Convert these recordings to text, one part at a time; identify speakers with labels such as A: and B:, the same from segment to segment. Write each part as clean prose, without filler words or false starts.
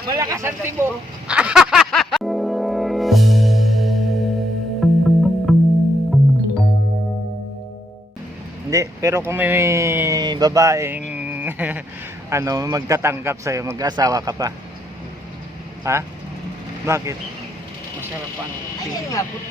A: Malakas ang tibok.
B: Hindi, pero kung may babaeng ano, magtatanggap sa'yo, mag-asawa ka pa. Ha? Bakit?
A: Masarap ang
C: Ayun nga po.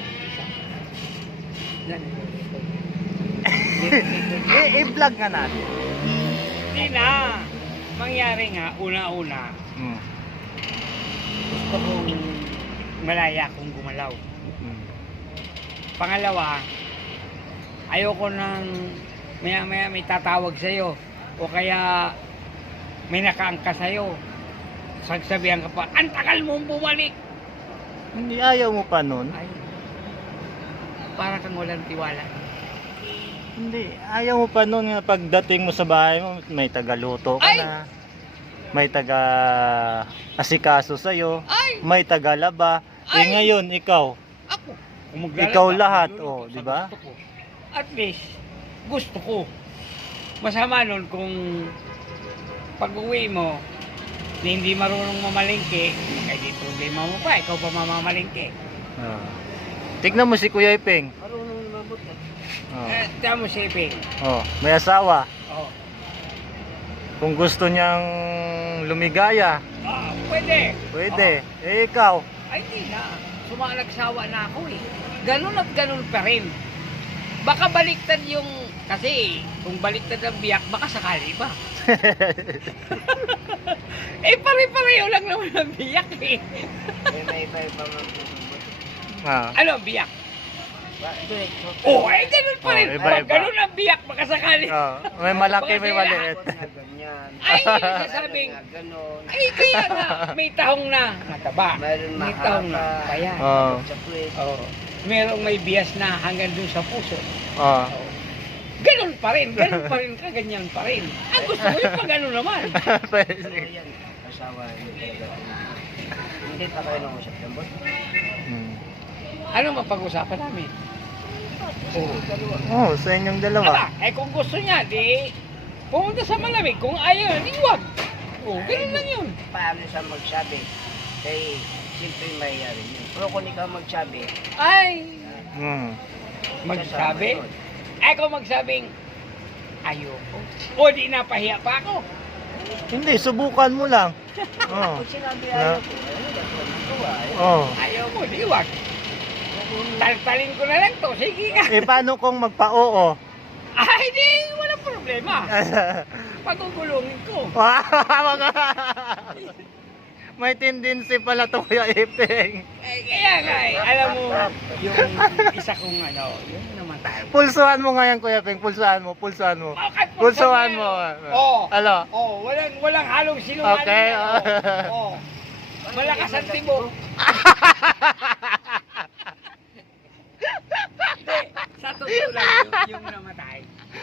B: I-vlog nga natin.
A: Hindi na. Mangyari nga, una-una,
B: Mm.
A: gusto kong malaya kung gumalaw.
B: Mm.
A: Pangalawa, ayoko nang maya-maya may tatawag sa'yo o kaya may nakaangka sa'yo. Sagsabihan ka pa, ang tagal mong bumalik.
B: Hindi, ayaw mo pa nun?
A: Ay, para kang walang tiwala.
B: Hindi, ayaw mo pa nun nga pagdating mo sa bahay mo, may tagaluto ka
A: Ay!
B: na. May taga-asikaso sa'yo.
A: Ay!
B: May tagalaba. Eh
A: Ay!
B: ngayon, ikaw.
A: Ako. Kung maglalaba,
B: Ikaw lahat,
A: magluluto
B: oh,
A: sa
B: di ba?
A: gusto ko. At least, gusto ko. Masama nun kung pag-uwi mo, na hindi marunong mamalingke, ay di problema mo pa, ikaw pa mamamalingke.
B: Ah. Tignan mo si Kuya Ipeng.
C: Marunong lumabot na.
B: Oh.
A: Tiyan mo si Iping.
B: Oh, may asawa.
A: Oh.
B: Kung gusto niyang lumigaya,
A: Pwede.
B: pwede. Eh ikaw,
A: Ay, di na. Sumalagsawa na ako eh. Ganun at ganun pa rin. Baka baliktad yung... Kasi kung baliktad ang biyak, baka sakali pa. Eh, pare-pareho lang naman ang biyak eh.
C: May iba-iba mga lumabot.
B: ah,
A: Ano ang biyak?
C: Diretso.
A: Oh, eh, ganun pa rin.
B: Oh, iba-iba.
A: Pag ganun ang biyak, baka sakali.
B: oh, may malaki, may maliit.
C: Ganyan.
A: Ay, sasabing,
C: Ganon.
A: ay, kaya nga, may tahong na mataba.
C: Mayroon
A: May tahong na
C: mahaba.
A: payat.
B: Oh,
C: Sa puwet.
A: Oh. Merong may bias na hanggang dun sa puso.
B: oh.
A: Ganun pa rin ka, ganyan pa rin. Ang gusto ko yung pag ano naman.
B: Pwede.
C: Yan. Asawa. Hindi talaga. Hindi pa kayo nung usap yan, boss?
B: Hmm.
A: Ano mapag-usapan namin?
B: Oh, sa inyong dalawa.
A: Aba, kung gusto niya, di pumunta sa malamig. Kung ayaw, di wag. Oh, ganun lang yun.
C: Paano siya magsabi? Kaya simple mayayari yun. Pero kung ikaw magsabi,
A: Ay,
B: Hmm.
A: magsabi. Kung magsabing, ayoko. O di napahiya pa ako.
B: Hindi, subukan mo lang. Oh.
C: kung sinabi ayaw ko, hindi ako natuwa.
B: Oh.
A: Ayaw mo, di wag. Taltalin ko na lang to. Sige ka.
B: Eh paano kung magpa-oo?
A: Ay, di, walang problema. Pagugulungin ko.
B: May tendency pala to Kuya Ipeng.
A: Kaya nga alam mo, yung isa kong ano, yung namatay.
B: Pulsuhan mo ngayon Kuya Ipeng, pulsuhan mo.
A: Okay,
B: Pulsuhan mo.
A: Oo.
B: Ano?
A: Oh, walang halong sinungaling.
B: Okay,
A: yan. Oh. Malakas ang tibok. Hindi, sa totoo lang yung namatay.